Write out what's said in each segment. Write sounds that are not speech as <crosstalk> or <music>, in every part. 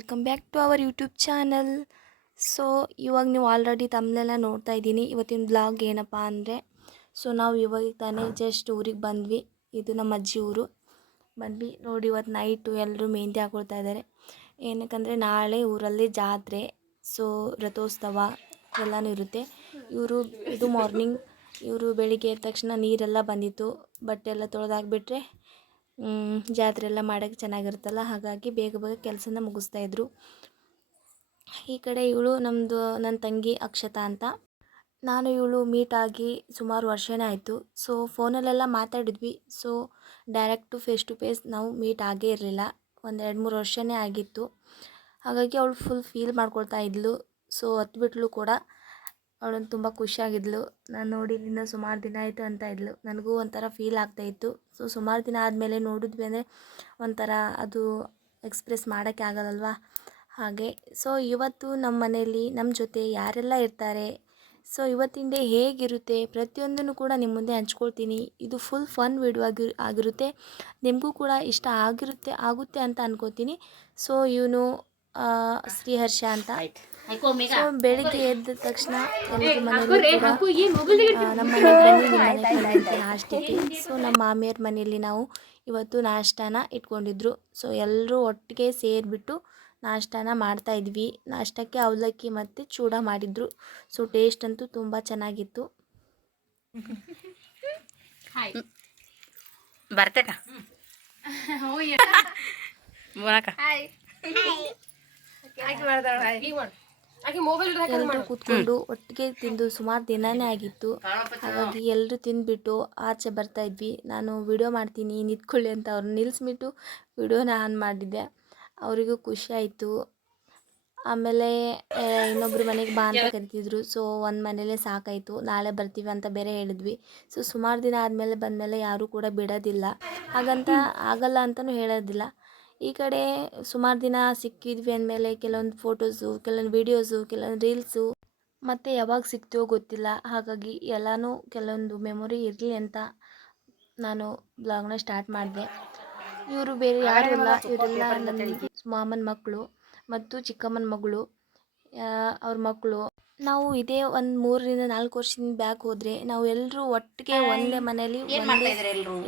Welcome back to our YouTube channel. So, ಇವಾಗ ನೀವು already ತಮ್ಮನೆಲ್ಲ ನೋಡ್ತಾ ಇದ್ದೀನಿ. ಇವತ್ತಿನ ಬ್ಲಾಗ್ ಏನಪ್ಪ ಅಂದರೆ, ಸೊ, ನಾವು ಇವಾಗ ತಾನೇ ಜಸ್ಟ್ ಊರಿಗೆ ಬಂದ್ವಿ. ಇದು ನಮ್ಮ ಅಜ್ಜಿ ಊರು. ಬಂದ್ವಿ. ನೋಡಿ, ಇವತ್ತು ನೈಟು ಎಲ್ಲರೂ ಮೆಹಂದಿ ಹಾಕೊಳ್ತಾ ಇದ್ದಾರೆ ಏನಕ್ಕಂದರೆ, ನಾಳೆ ಊರಲ್ಲಿ ಜಾತ್ರೆ. ಸೊ, ರಥೋತ್ಸವ ಎಲ್ಲನೂ ಇರುತ್ತೆ. ಇವರು, ಇದು ಮಾರ್ನಿಂಗ್ ಇವರು ಬೆಳಿಗ್ಗೆ ಎದ್ದ ತಕ್ಷಣ ನೀರೆಲ್ಲ ಬಂದಿತ್ತು. ಬಟ್ಟೆ ಎಲ್ಲ ತೊಳೆದಾಕ್ಬಿಟ್ರೆ ಜಾತ್ರೆ ಎಲ್ಲ ಮಾಡೋಕ್ಕೆ ಚೆನ್ನಾಗಿರುತ್ತಲ್ಲ, ಹಾಗಾಗಿ ಬೇಗ ಬೇಗ ಕೆಲಸನ ಮುಗಿಸ್ತಾಯಿದ್ರು ಈ ಕಡೆ ಇವಳು ನಮ್ಮದು ನನ್ನ ತಂಗಿ ಅಕ್ಷತಾ ಅಂತ. ನಾನು ಇವಳು ಮೀಟ್ ಆಗಿ ಸುಮಾರು ವರ್ಷನೇ ಆಯಿತು. ಸೊ ಫೋನಲ್ಲೆಲ್ಲ ಮಾತಾಡಿದ್ವಿ. So direct face to face ನಾವು ಮೀಟ್ ಆಗೇ ಇರಲಿಲ್ಲ. ಒಂದು ಎರಡು ಮೂರು ವರ್ಷನೇ ಆಗಿತ್ತು. ಹಾಗಾಗಿ ಅವಳು ಫುಲ್ ಫೀಲ್ ಮಾಡ್ಕೊಳ್ತಾ ಇದ್ಲು. ಸೊ ಹತ್ಬಿಟ್ಲು ಕೂಡ. ಅವಳನ್ನು ತುಂಬ ಖುಷಿಯಾಗಿದ್ಲು. ನಾನು ನೋಡಿ ನಿನ್ನ ಸುಮಾರು ದಿನ ಆಯಿತು ಅಂತ ಇದ್ಲು. ನನಗೂ ಒಂಥರ ಫೀಲ್ ಆಗ್ತಾಯಿತ್ತು ಸೊ ಸುಮಾರು ದಿನ ಆದಮೇಲೆ ನೋಡಿದ್ವಿ ಅಂದರೆ ಒಂಥರ ಅದು ಎಕ್ಸ್ಪ್ರೆಸ್ ಮಾಡೋಕ್ಕೆ ಆಗಲ್ಲಲ್ವಾ? ಹಾಗೆ. ಸೊ ಇವತ್ತು ನಮ್ಮ ಮನೆಯಲ್ಲಿ ನಮ್ಮ ಜೊತೆ ಯಾರೆಲ್ಲ ಇರ್ತಾರೆ? ಸೊ ಇವತ್ತಿಂದ ಹೇಗಿರುತ್ತೆ? ಪ್ರತಿಯೊಂದನ್ನು ಕೂಡ ನಿಮ್ಮ ಮುಂದೆ ಹಂಚ್ಕೊಳ್ತೀನಿ. ಇದು ಫುಲ್ ಫನ್ ವಿಡಿಯೋ ಆಗಿ ಆಗಿರುತ್ತೆ. ನಿಮಗೂ ಕೂಡ ಇಷ್ಟ ಆಗಿರುತ್ತೆ, ಆಗುತ್ತೆ ಅಂತ ಅನ್ಕೋತೀನಿ. ಸೊ ಇವನು ಶ್ರೀಹರ್ಷ ಅಂತ. ಸೊ ಬೆಳಿಗ್ಗೆ ಎದ್ದ ತಕ್ಷಣ ಎಲ್ಲರ ಮನೆಯಲ್ಲೂ ಕೂಡ ಆ, ನಮ್ಮ ನಾಷ್ಟಕ್ಕೆ ಸೊ ನಮ್ಮ ಮಾಮಿಯವ್ರ ಮನೆಯಲ್ಲಿ ನಾವು ಇವತ್ತು ನಾಷ್ಟಾನ ಇಟ್ಕೊಂಡಿದ್ರು. ಸೊ ಎಲ್ಲರೂ ಒಟ್ಟಿಗೆ ಸೇರಿಬಿಟ್ಟು ನಾಷ್ಟಾನ ಮಾಡ್ತಾ ಇದ್ವಿ. ನಾಷ್ಟಕ್ಕೆ ಅವಲಕ್ಕಿ ಮತ್ತು ಚೂಡ ಮಾಡಿದ್ರು. ಸೊ ಟೇಸ್ಟ್ ಅಂತೂ ತುಂಬ ಚೆನ್ನಾಗಿತ್ತು. ಬರ್ತೇಕ ಬೋನಕ ಎಲ್ಲರೂ ಕೂತ್ಕೊಂಡು ಒಟ್ಟಿಗೆ ತಿಂದು ಸುಮಾರು ದಿನನೇ ಆಗಿತ್ತು. ಹಾಗಾಗಿ ಎಲ್ಲರೂ ತಿಂದ್ಬಿಟ್ಟು ಆಚೆ ಬರ್ತಾ ಇದ್ವಿ. ನಾನು ವಿಡಿಯೋ ಮಾಡ್ತೀನಿ ನಿಂತ್ಕೊಳ್ಳಿ ಅಂತ ಅವ್ರು ನಿಲ್ಲಿಸ್ಬಿಟ್ಟು ವಿಡಿಯೋನ ಆನ್ ಮಾಡಿದ್ದೆ. ಅವರಿಗೂ ಖುಷಿ ಆಯಿತು. ಆಮೇಲೆ ಇನ್ನೊಬ್ಬರು ಇನ್ನೊಬ್ರು ಮನೆಗೆ ಬಾ ಅಂತ ಕರಿತಿದ್ರು. ಸೊ ಒಂದು ಮನೇಲೆ ಸಾಕಾಯಿತು. ನಾಳೆ ಬರ್ತೀವಿ ಅಂತ ಬೇರೆ ಹೇಳಿದ್ವಿ. ಸೊ ಸುಮಾರು ದಿನ ಆದಮೇಲೆ ಬಂದಮೇಲೆ ಯಾರೂ ಕೂಡ ಬಿಡೋದಿಲ್ಲ. ಹಾಗಂತ ಆಗಲ್ಲ ಅಂತಲೂ ಹೇಳೋದಿಲ್ಲ. ಈ ಕಡೆ ಸುಮಾರು ದಿನ ಸಿಕ್ಕಿದ್ವಿ ಅಂದಮೇಲೆ ಕೆಲವೊಂದು ಫೋಟೋಸು ಕೆಲವೊಂದು ವೀಡಿಯೋಸು ಕೆಲವೊಂದು ರೀಲ್ಸು ಮತ್ತು ಯಾವಾಗ ಸಿಗ್ತೀವೋ ಗೊತ್ತಿಲ್ಲ. ಹಾಗಾಗಿ ಎಲ್ಲನೂ ಕೆಲವೊಂದು ಮೆಮೊರಿ ಇರಲಿ ಅಂತ ನಾನು ಬ್ಲಾಗ್ನ ಸ್ಟಾರ್ಟ್ ಮಾಡಿದೆ. ಇವರು ಬೇರೆ ಯಾರು ಇಲ್ಲ. ಇವರೆಲ್ಲ ನನ್ನ ಮಾಮನ ಮಕ್ಕಳು ಮತ್ತು ಚಿಕ್ಕಮ್ಮನ ಮಗಳು. ಅವ್ರ ಮಕ್ಕಳು ನಾವು ಇದೇ ಒಂದು ಮೂರರಿಂದ ನಾಲ್ಕು ವರ್ಷದಿಂದ ಬ್ಯಾಕ್ ಹೋದ್ರೆ ನಾವು ಎಲ್ಲರೂ ಒಟ್ಟಿಗೆ ಒಂದೇ ಮನೇಲಿ ಇದ್ರಲ್ಲಿ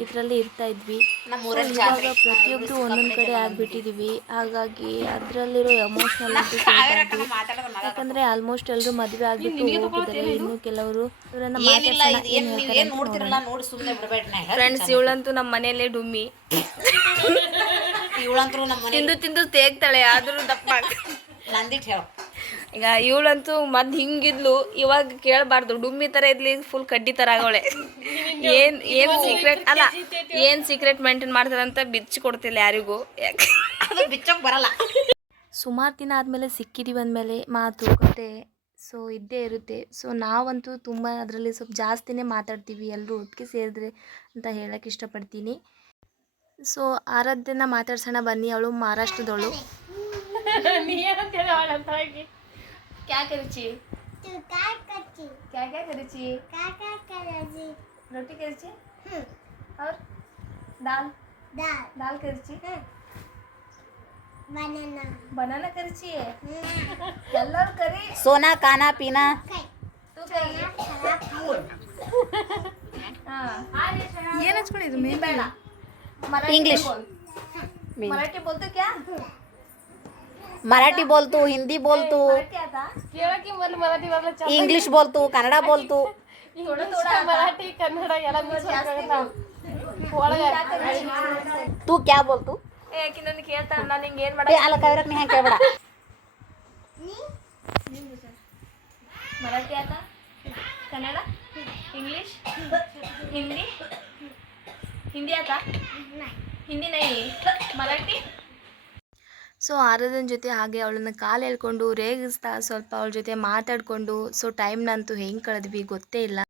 ಇದರಲ್ಲಿ ಇರ್ತಾ ಇದ್ವಿ. ಪ್ರತಿಯೊಬ್ರು ಇವಾಗ ಪ್ರತಿಯೊಬ್ಬರು ಒಂದೊಂದು ಕಡೆ ಆಗ್ಬಿಟ್ಟಿದೀವಿ. ಹಾಗಾಗಿ ಅದರಲ್ಲಿರೋ ಎಮೋಷನಲ್ ಯಾಕಂದ್ರೆ ಆಲ್ಮೋಸ್ಟ್ ಎಲ್ಲರೂ ಮದುವೆ ಆಗಿದ್ರೆ ಹೋಗಿದ್ದಾರೆ. ಇನ್ನು ಕೆಲವರು ಫ್ರೆಂಡ್ಸ್ ಇವಳಂತೂ ನಮ್ಮ ಮನೆಯಲ್ಲೇ ಡುಮ್ಮಿ. ಇವಳಂತೂ ನಮ್ಮ ಮನೆ ತಿಂದು ತಿಂದು ತೇಗ್ತಾಳೆ ಆದ್ರೂ ದಪ್ಪ ನಂದಿಟ್ ಹೇಳು. ಈಗ ಇವಳಂತೂ ಮದ್ದು ಹಿಂಗಿದ್ಲು ಇವಾಗ ಕೇಳಬಾರ್ದು ಡುಮ್ಮಿ ತರ ಇದ್ಲಿ ಫುಲ್ ಕಡ್ಡಿ ತರ ಆಗೋಳೆ <laughs> ಏನ್ ಏನ್ ಸೀಕ್ರೆಟ್ ಅಲ್ಲ ಏನ್ ಸೀಕ್ರೆಟ್ ಮೇಂಟೈನ್ ಮಾಡ್ತಾರಂತ ಬಿಚ್ಚಿ ಕೊಡ್ತಿಲ್ಲ ಯಾರಿಗೂ. ಯಾಕೆ? ಅದು ಬಿಚ್ಚೋಕೆ ಬರಲ್ಲ. ಸುಮಾರು ದಿನ ಆದಮೇಲೆ ಸಿಕ್ಕಿದೀವಿ ಅಂದಮೇಲೆ ಮಾತು ಕತೆ ಸೊ ಇದ್ದೇ ಇರುತ್ತೆ. ಸೊ ನಾವಂತೂ ತುಂಬ ಅದರಲ್ಲಿ ಸ್ವಲ್ಪ ಜಾಸ್ತಿನೇ ಮಾತಾಡ್ತೀವಿ ಎಲ್ಲರೂ ಒಟ್ಟಿಗೆ ಸೇರಿದ್ರೆ ಅಂತ ಹೇಳಕ್ಕೆ ಇಷ್ಟಪಡ್ತೀನಿ. ಸೊ ಆರಾಧ್ಯನ ಮಾತಾಡ್ಸೋಣ ಬನ್ನಿ ಅವಳು ಮಹಾರಾಷ್ಟ್ರದವಳು. <laughs> क्या करूची क्या क्या करूची रोटी करूची और दाल दाल करूची बनाना करूची ಎಲ್ಲರೂ ಕರಿ ಸೋನಾ ಕಾನಾ ಪೀನಾ तू ಕರಿ ಏನು ಹಚ್ಕೊಂಡಿದ್ದು ಮೀನ್ ಬೇಡ ಮರಾಠಿ English. ಬೋಲ್. ಮರಾಠಿ ಬೋಲ್ತು ಕ್ಯಾ ಮರಾಠಿ ಬೋಲ್ತು ಹಿಂದಿ ಬೋಲ್ತು ಮರಾಠಿ आता ಕೇಳಕ್ಕೆ ಮೊದಲು ಮರಾಠಿ ಬರಲ್ಲ ಇಂಗ್ಲಿಷ್ ಬೋಲ್ತು ಕನ್ನಡ ಬೋಲ್ತು थोडं थोडं ಮರಾಠಿ ಕನ್ನಡ ಎಲ್ಲ ತೂ ಕ್ಯಾ ಬೋಲ್ತು ಯಾಕೆ ನನಗೆ ಕೇಳ್ತಾನೆ ನಾನು ಹಿಂಗೆ ಏನು ಏ ಮಾಡ ಅಲ್ಲ ಕೈರಕ್ ನೀ ಹೆಂಗೆ ಕೇಳ್ಬೇಡ मराठी आता कन्नड इंग्लिश हिंदी हिंदी आता ಹಿಂದಿ ನೈ ಮರಾಠಿ ಸೊ ಆರಾಧನ ಜೊತೆ ಹಾಗೆ ಅವಳನ್ನ ಕಾಲು ಎಳ್ಕೊಂಡು ರೇಗಿಸ್ತಾ ಸ್ವಲ್ಪ ಅವಳ ಜೊತೆ ಮಾತಾಡಿಕೊಂಡು ಸೊ ಟೈಮ್ನಂತೂ ಹೆಂಗೆ ಕಳೆದ್ವಿ ಗೊತ್ತೇ ಇಲ್ಲ.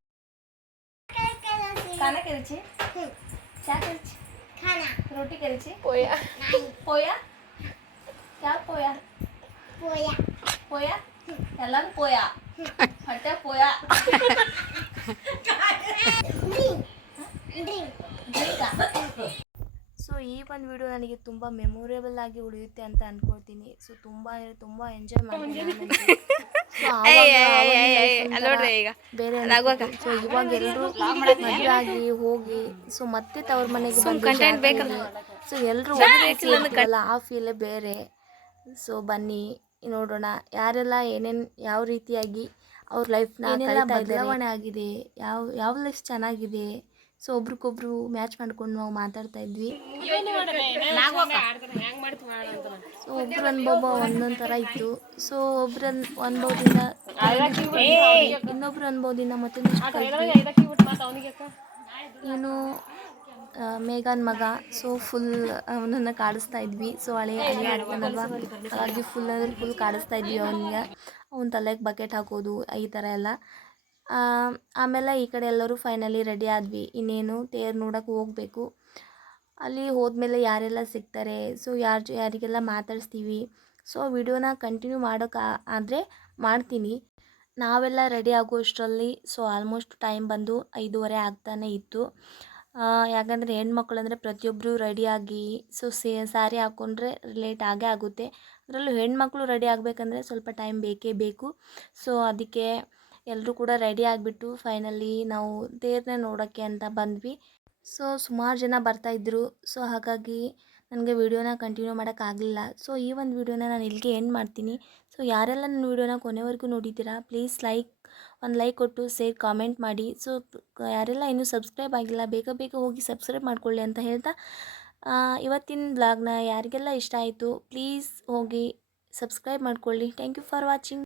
ರೋಟಿ ಕರಿಚಿ? ಪೋಯ. ಪೋಯ? ಯಾವ ಪೋಯ. ಪೋಯ? ಎಲ್ಲಾನು ಪೋಯಾ. ಹೊಟ್ಟೆ ಪೋಯ ಸೊ ಈ ಒಂದು ವಿಡಿಯೋ ನನಗೆ ತುಂಬ ಮೆಮೊರೇಬಲ್ ಆಗಿ ಉಳಿಯುತ್ತೆ ಅಂತ ಅಂದ್ಕೊಳ್ತೀನಿ ಸೊ ತುಂಬ ತುಂಬ ಎಂಜಾಯ್ ಮಾಡ್ತೀನಿ ಬೇರೆ ಸೊ ಇವಾಗ ಎಲ್ಲರೂ ಮದುವೆ ಆಗಿ ಹೋಗಿ ಸೊ ಮತ್ತೆ ತವ್ರ ಮನೆಗೆ ಸೊ ಎಲ್ಲರೂ ಅಲ್ಲ ಆ ಫೀಲ್ ಬೇರೆ. ಸೊ ಬನ್ನಿ ನೋಡೋಣ. ಯಾರೆಲ್ಲ ಏನೇನು ಯಾವ ರೀತಿಯಾಗಿ ಅವ್ರ ಲೈಫ್ನ ಬದಲಾವಣೆ ಆಗಿದೆ? ಯಾವ ಯಾವ ಲೈಫ್ ಚೆನ್ನಾಗಿದೆ? ಸೊ ಒಬ್ರಿಗೊಬ್ರು ಮ್ಯಾಚ್ ಮಾಡ್ಕೊಂಡು ನಾವು ಮಾತಾಡ್ತಾ ಇದ್ವಿ. ಸೊ ಒಬ್ರ ಅನುಭವ ಒಂದೊಂದು ಥರ ಇತ್ತು. ಸೊ ಒಬ್ರ ಅನ್- ಅನುಭವದಿಂದ ಇನ್ನೊಬ್ರ ಅನುಭವದಿಂದ ಮತ್ತೆ ಏನು ಮೇಘನ್ ಮಗ. ಸೊ ಫುಲ್ ಅವನನ್ನು ಕಾಡಿಸ್ತಾ ಇದ್ವಿ. ಸೊ ಹಳೆ ಹಳೆ ಹಾಗಾಗಿ ಫುಲ್ ಅಂದರೆ ಫುಲ್ ಕಾಡಿಸ್ತಾ ಇದ್ವಿ ಅವನಿಗೆ. ಅವನ ತಲೆಗೆ ಬಕೆಟ್ ಹಾಕೋದು ಈ ಥರ ಎಲ್ಲ. ಆಮೇಲೆ ಈ ಕಡೆ ಎಲ್ಲರೂ ಫೈನಲಿ ರೆಡಿ ಆದ್ವಿ. ಇನ್ನೇನು ತೇರು ನೋಡೋಕೆ ಹೋಗಬೇಕು. ಅಲ್ಲಿ ಹೋದ್ಮೇಲೆ ಯಾರೆಲ್ಲ ಸಿಗ್ತಾರೆ? ಸೊ ಯಾರು ಯಾರಿಗೆಲ್ಲ ಮಾತಾಡಿಸ್ತೀವಿ? ಸೊ ವಿಡಿಯೋನ ಕಂಟಿನ್ಯೂ ಮಾಡೋಕೆ ಆದರೆ ಮಾಡ್ತೀನಿ. ನಾವೆಲ್ಲ ರೆಡಿ ಆಗುವಷ್ಟರಲ್ಲಿ ಸೊ ಆಲ್ಮೋಸ್ಟ್ ಟೈಮ್ ಬಂದು ಐದೂವರೆ ಆಗ್ತಾನೆ ಇತ್ತು. ಯಾಕಂದರೆ ಹೆಣ್ಮಕ್ಳು ಅಂದರೆ ಪ್ರತಿಯೊಬ್ಬರು ರೆಡಿಯಾಗಿ ಸೊ ಸೇ ಸ್ಯಾರಿ ಹಾಕ್ಕೊಂಡ್ರೆ ಲೇಟ್ ಆಗೇ ಆಗುತ್ತೆ. ಅದರಲ್ಲೂ ಹೆಣ್ಮಕ್ಳು ರೆಡಿ ಆಗಬೇಕಂದ್ರೆ ಸ್ವಲ್ಪ ಟೈಮ್ ಬೇಕೇ ಬೇಕು. ಸೊ ಅದಕ್ಕೆ ಎಲ್ಲರೂ ಕೂಡ ರೆಡಿ ಆಗಿಬಿಟ್ಟು ಫೈನಲಿ ನಾವು ದೇವ್ರನ್ನ ನೋಡೋಕ್ಕೆ ಅಂತ ಬಂದ್ವಿ. ಸೊ ಸುಮಾರು ಜನ ಬರ್ತಾಯಿದ್ರು ಸೊ ಹಾಗಾಗಿ ನನಗೆ ವಿಡಿಯೋನ ಕಂಟಿನ್ಯೂ ಮಾಡೋಕ್ಕಾಗಲಿಲ್ಲ ಸೊ ಈ ಒಂದು ವಿಡಿಯೋನ ನಾನು ಇಲ್ಲಿಗೆ ಎಂಡ್ ಮಾಡ್ತೀನಿ. ಸೊ ಯಾರೆಲ್ಲ ನನ್ನ ವಿಡಿಯೋನ ಕೊನೆವರೆಗೂ ನೋಡಿದ್ದೀರಾ ಪ್ಲೀಸ್ ಲೈಕ್ ಒಂದು ಲೈಕ್ ಕೊಟ್ಟು ಸೇರ್ ಕಾಮೆಂಟ್ ಮಾಡಿ. ಸೊ ಯಾರೆಲ್ಲ ಇನ್ನೂ ಸಬ್ಸ್ಕ್ರೈಬ್ ಆಗಿಲ್ಲ, ಬೇಗ ಬೇಗ ಹೋಗಿ ಸಬ್ಸ್ಕ್ರೈಬ್ ಮಾಡ್ಕೊಳ್ಳಿ ಅಂತ ಹೇಳ್ತಾ ಇವತ್ತಿನ ಬ್ಲಾಗ್ನ ಯಾರಿಗೆಲ್ಲ ಇಷ್ಟ ಆಯಿತು ಪ್ಲೀಸ್ ಹೋಗಿ ಸಬ್ಸ್ಕ್ರೈಬ್ ಮಾಡ್ಕೊಳ್ಳಿ. Thank you for watching